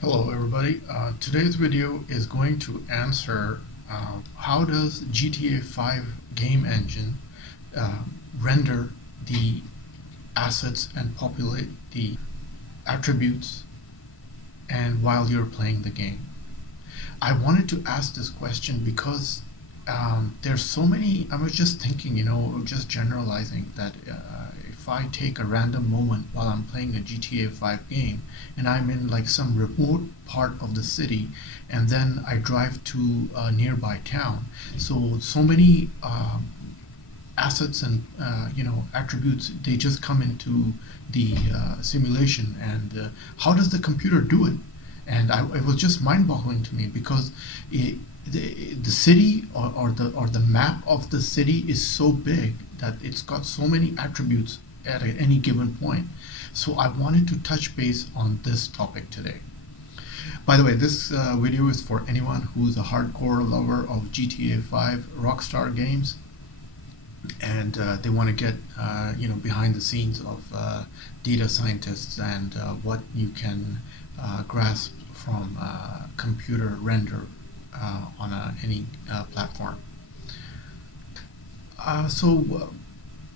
Hello everybody. Today's video is going to answer how does GTA 5 game engine uh, render the assets and populate the attributes and while you're playing the game. I wanted to ask this question because there's so many. I was just thinking, just generalizing that if I take a random moment while I'm playing a GTA 5 game and I'm in like some remote part of the city, and then I drive to a nearby town, so many assets and attributes, they just come into the simulation, and how does the computer do it? And it was just mind-boggling to me because the city or the map of the city is so big that it's got so many attributes at any given point. So I wanted to touch base on this topic today. By the way, this video is for anyone who's a hardcore lover of GTA 5 Rockstar games, and they want to get behind the scenes of data scientists and what you can grasp from computer render on any platform.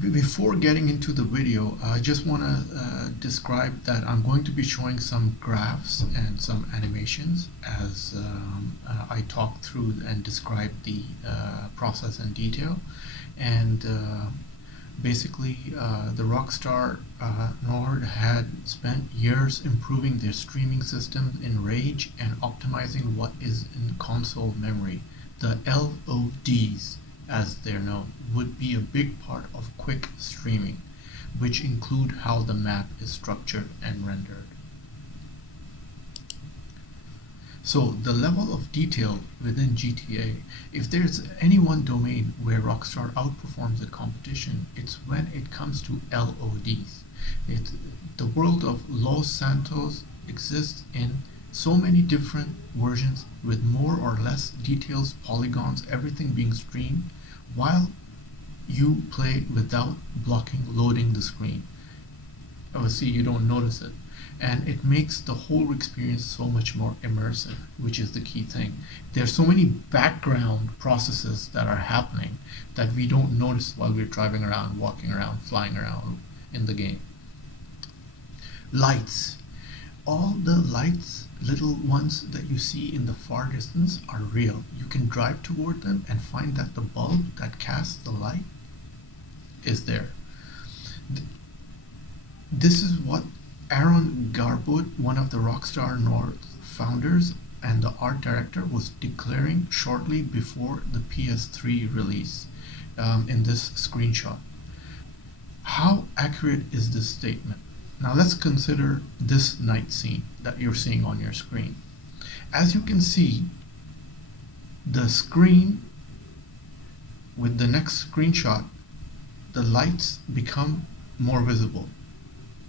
Before getting into the video, I just want to describe that I'm going to be showing some graphs and some animations as I talk through and describe the process in detail. And basically, the Rockstar Nord had spent years improving their streaming systems in Rage and optimizing what is in console memory. The LODs, as they're known, would be a big part of quick streaming, which include how the map is structured and rendered. So the level of detail within GTA, if there's any one domain where Rockstar outperforms the competition, it's when it comes to LODs. The world of Los Santos exists in so many different versions with more or less details, polygons, everything being streamed while you play without blocking loading the screen. Obviously, you don't notice it. And it makes the whole experience so much more immersive, which is the key thing. There's so many background processes that are happening that we don't notice while we're driving around, walking around, flying around in the game. Lights. All the lights, little ones that you see in the far distance, are real. You can drive toward them and find that the bulb that casts the light is there. This is what Aaron Garbutt, one of the Rockstar North founders and the art director, was declaring shortly before the PS3 release in this screenshot. How accurate is this statement? Now let's consider this night scene that you're seeing on your screen. As you can see, the screen with the next screenshot, the lights become more visible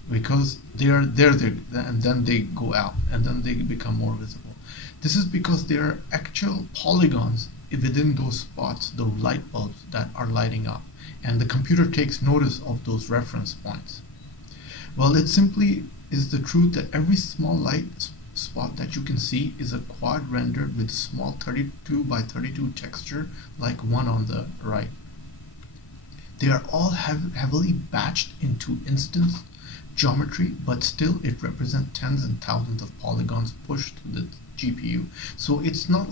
because they're there and then they go out and then they become more visible. This is because there are actual polygons within those spots, the light bulbs that are lighting up, and the computer takes notice of those reference points. Well, it simply is the truth that every small light spot that you can see is a quad rendered with small 32 by 32 texture like one on the right. They are all heavily batched into instance geometry, but still it represents tens and thousands of polygons pushed to the GPU. So it's not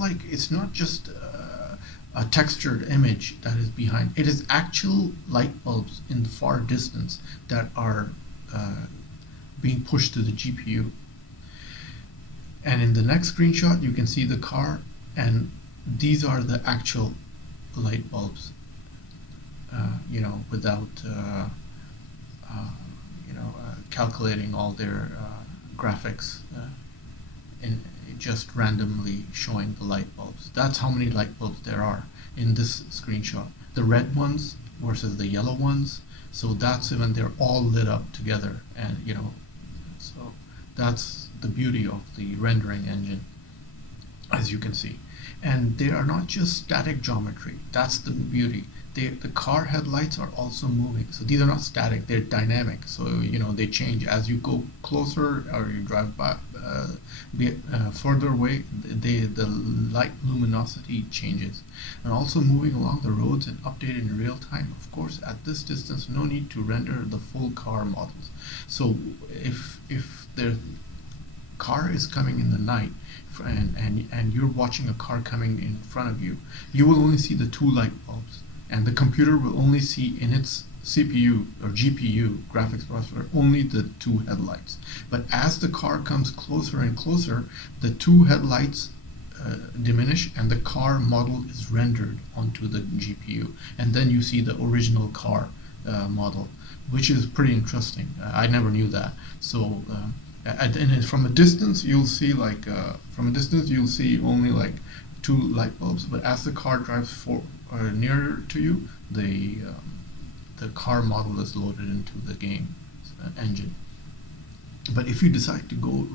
just a textured image that is behind. It is actual light bulbs in the far distance that are being pushed to the GPU. And in the next screenshot, you can see the car, and these are the actual light bulbs. Without calculating all their graphics, in just randomly showing the light bulbs. That's how many light bulbs there are in this screenshot. The red ones versus the yellow ones. So that's when they're all lit up together, and so that's the beauty of the rendering engine, as you can see. And they are not just static geometry. That's the beauty. the car headlights are also moving. So these are not static; they're dynamic. So they change as you go closer or you drive by further away. The light luminosity changes, and also moving along the roads and updated in real time. Of course, at this distance, no need to render the full car models. So if the car is coming in the night and you're watching a car coming in front of you, you will only see the two light bulbs, and the computer will only see in its CPU or GPU, graphics processor, only the two headlights. But as the car comes closer and closer, the two headlights diminish and the car model is rendered onto the GPU, and then you see the original car model, which is pretty interesting. I never knew that. So and from a distance you'll see only like two light bulbs, but as the car drives nearer to you, the car model is loaded into the game engine. But if you decide to go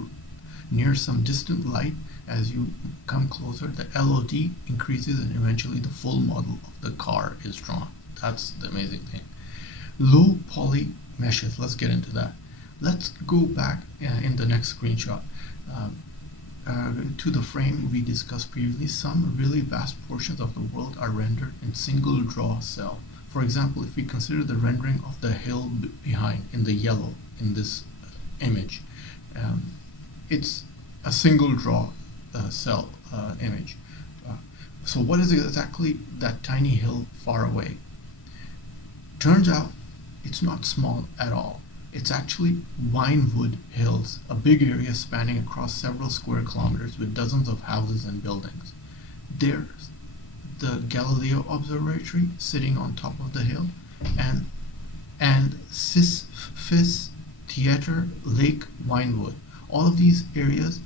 near some distant light, as you come closer, the LOD increases and eventually the full model of the car is drawn. That's the amazing thing. Low poly meshes, let's get into that. Let's go back in the next screenshot to the frame we discussed previously. Some really vast portions of the world are rendered in single draw cell. For example, if we consider the rendering of the hill behind in the yellow in this image, it's a single draw cell image. So what is exactly that tiny hill far away? Turns out it's not small at all. It's actually Winewood Hills, a big area spanning across several square kilometers with dozens of houses and buildings. There's the Galileo Observatory sitting on top of the hill, and Sisyphus Theatre, Lake Winewood. All of these areas,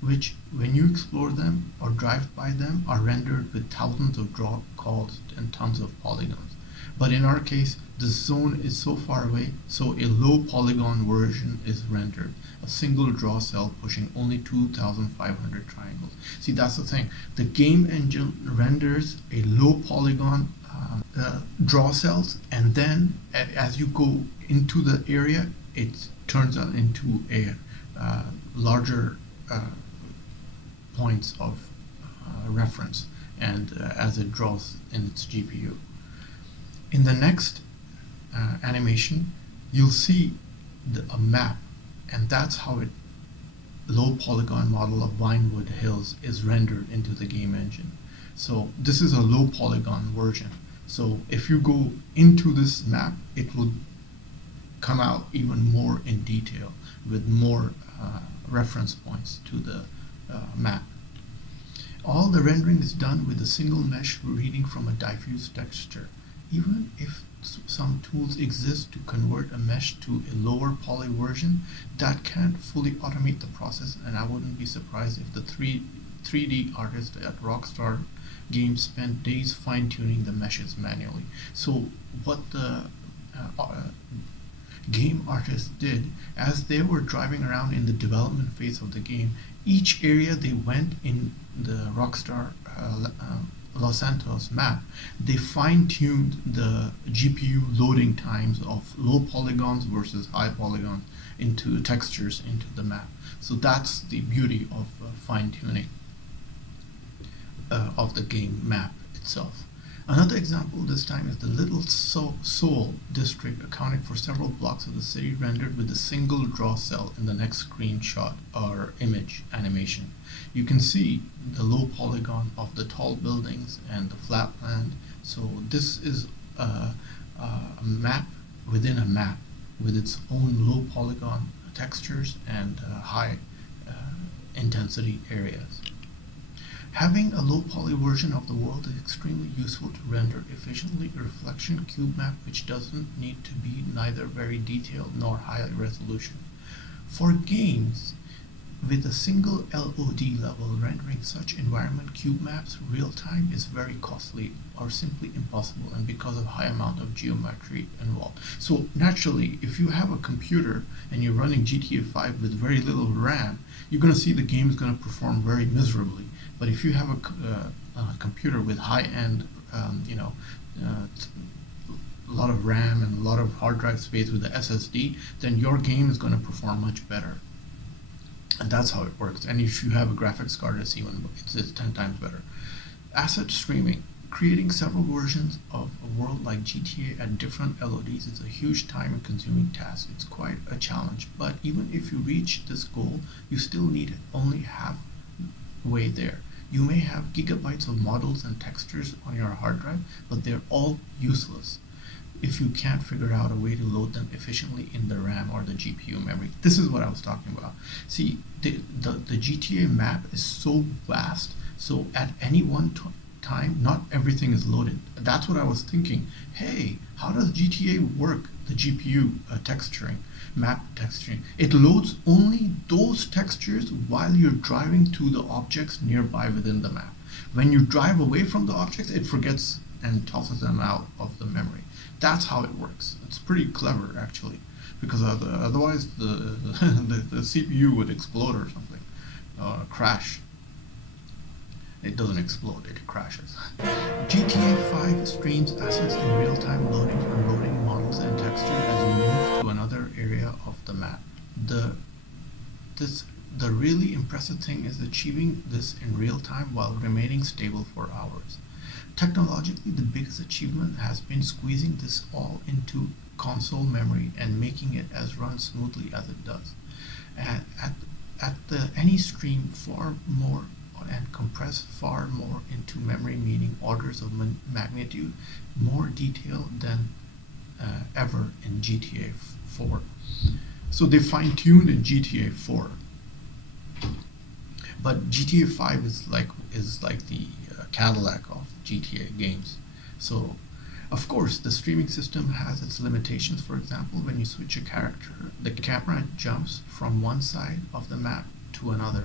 which when you explore them or drive by them, are rendered with thousands of draw calls and tons of polygons. But in our case, the zone is so far away, so a low polygon version is rendered. A single draw cell pushing only 2,500 triangles. See, that's the thing. The game engine renders a low polygon draw cells, and then as you go into the area, it turns out into a larger points of reference, and as it draws in its GPU. In the next animation, you'll see a map, and that's how a low polygon model of Winewood Hills is rendered into the game engine. So this is a low polygon version. So if you go into this map, it will come out even more in detail with more reference points to the map. All the rendering is done with a single mesh reading from a diffuse texture. Even if some tools exist to convert a mesh to a lower poly version, that can't fully automate the process, and I wouldn't be surprised if the 3D artists at Rockstar Games spent days fine-tuning the meshes manually. So what the game artists did, as they were driving around in the development phase of the game, each area they went in the Rockstar Los Santos map, they fine-tuned the GPU loading times of low polygons versus high polygons into textures into the map. So that's the beauty of fine-tuning of the game map itself. Another example this time is the Little Seoul district, accounting for several blocks of the city, rendered with a single draw cell in the next screenshot or image animation. You can see the low polygon of the tall buildings and the flat land. So this is a map within a map with its own low polygon textures and high intensity areas. Having a low poly version of the world is extremely useful to render efficiently a reflection cube map which doesn't need to be neither very detailed nor high resolution. For games with a single LOD level, rendering such environment cube maps real time is very costly or simply impossible, and because of high amount of geometry involved. So naturally, if you have a computer and you're running GTA 5 with very little RAM, you're going to see the game is going to perform very miserably. But if you have a computer with high-end, a lot of RAM and a lot of hard drive space with the SSD, then your game is going to perform much better. And that's how it works. And if you have a graphics card, it's 10 times better. Asset streaming. Creating several versions of a world like GTA at different LODs is a huge time and consuming task. It's quite a challenge, but even if you reach this goal, you still need only halfway there. You may have gigabytes of models and textures on your hard drive, but they're all useless if you can't figure out a way to load them efficiently in the RAM or the GPU memory. This is what I was talking about. See, the GTA map is so vast, so at any one time, not everything is loaded. That's what I was thinking. Hey, how does GTA work? The GPU texturing, map texturing. It loads only those textures while you're driving to the objects nearby within the map. When you drive away from the objects, it forgets and tosses them out of the memory. That's how it works. It's pretty clever, actually, because otherwise the CPU would explode or something, crash. It doesn't explode, it crashes. GTA 5 streams assets in real-time, loading and unloading models and textures as you move to another area of the map. The really impressive thing is achieving this in real time while remaining stable for hours. Technologically, the biggest achievement has been squeezing this all into console memory and making it as run smoothly as it does. And any stream far more and compress far more into memory, meaning orders of magnitude more detail than ever in GTA 4. So they fine-tuned in GTA 4, but GTA 5 is like the Cadillac of GTA games. So of course the streaming system has its limitations. For example, when you switch a character, the camera jumps from one side of the map to another.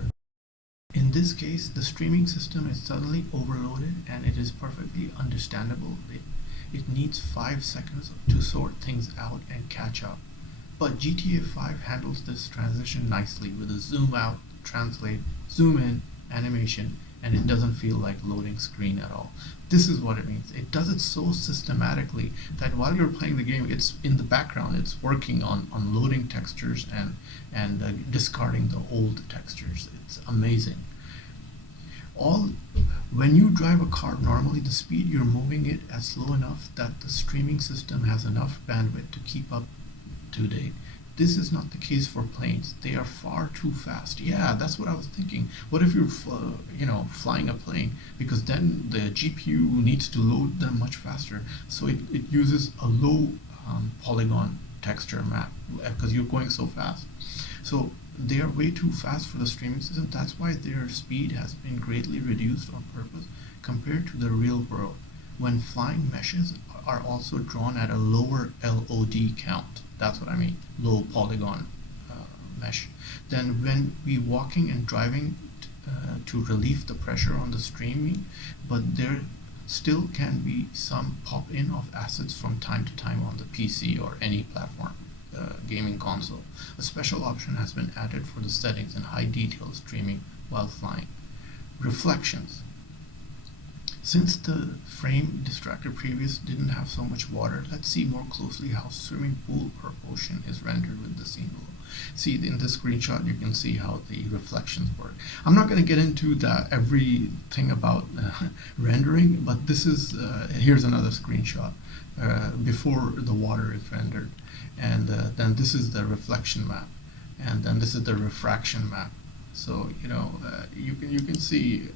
In this case, the streaming system is suddenly overloaded, and it is perfectly understandable. It needs 5 seconds to sort things out and catch up. But GTA 5 handles this transition nicely with a zoom out, translate, zoom in animation, and it doesn't feel like loading screen at all. This is what it means. It does it so systematically that while you're playing the game, it's in the background, it's working on loading textures and discarding the old textures. It's amazing. When you drive a car, normally the speed you're moving it is slow enough that the streaming system has enough bandwidth to keep up to date. This is not the case for planes. They are far too fast. Yeah, that's what I was thinking. What if you're flying a plane? Because then the GPU needs to load them much faster. So it uses a low polygon texture map because you're going so fast. So they are way too fast for the streaming system. That's why their speed has been greatly reduced on purpose compared to the real world, when flying meshes are also drawn at a lower LOD count. That's what I mean, low polygon mesh. Then when we walking and driving to relieve the pressure on the streaming, but there still can be some pop-in of assets from time to time on the PC or any platform gaming console. A special option has been added for the settings and high detail streaming while flying. Reflections. Since the frame distracted previous didn't have so much water, let's see more closely how swimming pool or ocean is rendered with the scene below. See, in this screenshot you can see how the reflections work. I'm not going to get into everything about rendering, but this is here's another screenshot before the water is rendered, and then this is the reflection map, and then this is the refraction map. So you can see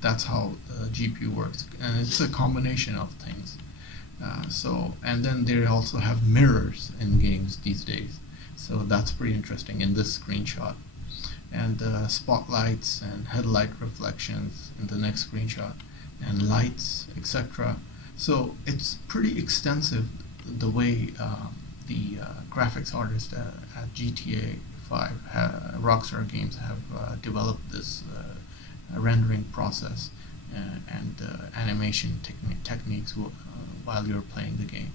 that's how the GPU works, and it's a combination of things. And then they also have mirrors in games these days, so that's pretty interesting in this screenshot. And spotlights and headlight reflections in the next screenshot, and lights, etc. So it's pretty extensive the way the graphics artists at GTA 5, Rockstar Games, have developed this rendering process and animation techniques while you're playing the game.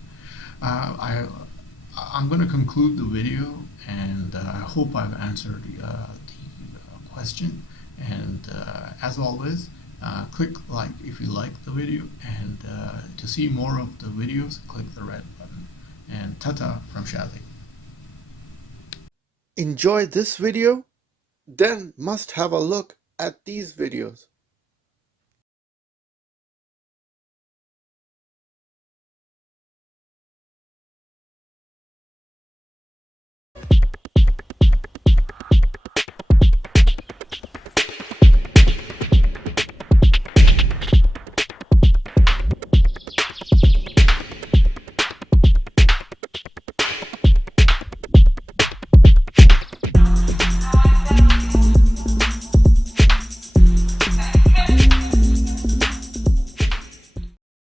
I'm going to conclude the video, and I hope I've answered the question. And as always, Click like if you like the video, and to see more of the videos, click the red button. And tata from Shazzy. Enjoy this video? Then must have a look at these videos.